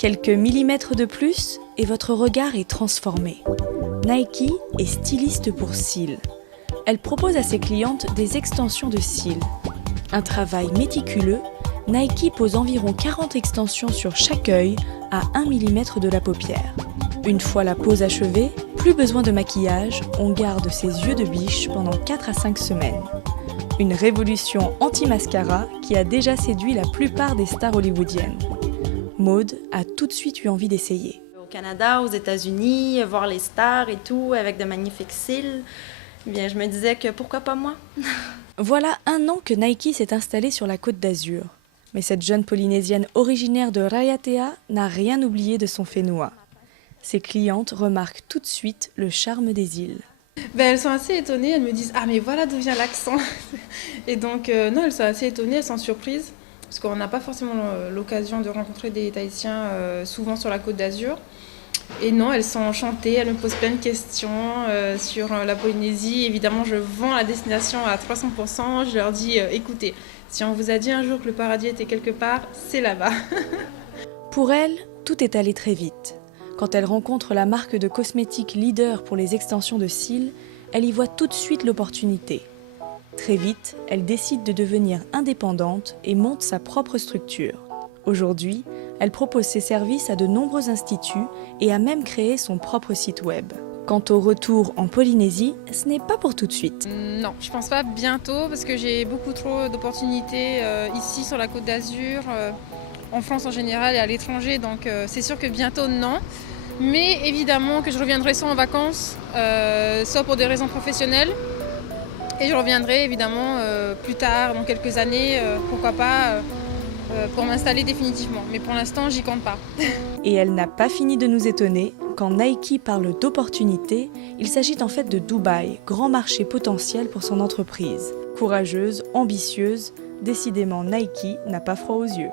Quelques millimètres de plus et votre regard est transformé. Nike est styliste pour cils. Elle propose à ses clientes des extensions de cils. Un travail méticuleux, Nike pose environ 40 extensions sur chaque œil à 1 mm de la paupière. Une fois la pose achevée, plus besoin de maquillage, on garde ses yeux de biche pendant 4 à 5 semaines. Une révolution anti-mascara qui a déjà séduit la plupart des stars hollywoodiennes. Maude a tout de suite eu envie d'essayer. Au Canada, aux États-Unis, voir les stars et tout, avec de magnifiques cils, eh bien, je me disais que pourquoi pas moi. Voilà 1 an que Nike s'est installée sur la Côte d'Azur. Mais cette jeune Polynésienne originaire de Raiatea n'a rien oublié de son fénois. Ses clientes remarquent tout de suite le charme des îles. Elles sont assez étonnées, elles me disent « Ah mais voilà d'où vient l'accent !» Et donc non, elles sont assez étonnées, elles sont surprises, parce qu'on n'a pas forcément l'occasion de rencontrer des Tahitiens souvent sur la Côte d'Azur. Et non, elles sont enchantées, elles me posent plein de questions sur la Polynésie. Évidemment, je vends la destination à 300%, je leur dis « Écoutez, si on vous a dit un jour que le paradis était quelque part, c'est là-bas. » Pour elle, tout est allé très vite. Quand elle rencontre la marque de cosmétiques leader pour les extensions de cils, elle y voit tout de suite l'opportunité. Très vite, elle décide de devenir indépendante et monte sa propre structure. Aujourd'hui, elle propose ses services à de nombreux instituts et a même créé son propre site web. Quant au retour en Polynésie, ce n'est pas pour tout de suite. Non, je pense pas bientôt parce que j'ai beaucoup trop d'opportunités ici sur la Côte d'Azur, en France en général et à l'étranger, donc c'est sûr que bientôt non. Mais évidemment que je reviendrai soit en vacances, soit pour des raisons professionnelles. Et je reviendrai évidemment plus tard, dans quelques années, pourquoi pas, pour m'installer définitivement. Mais pour l'instant, j'y compte pas. Et elle n'a pas fini de nous étonner. Quand Nike parle d'opportunités, il s'agit en fait de Dubaï, grand marché potentiel pour son entreprise. Courageuse, ambitieuse, décidément Nike n'a pas froid aux yeux.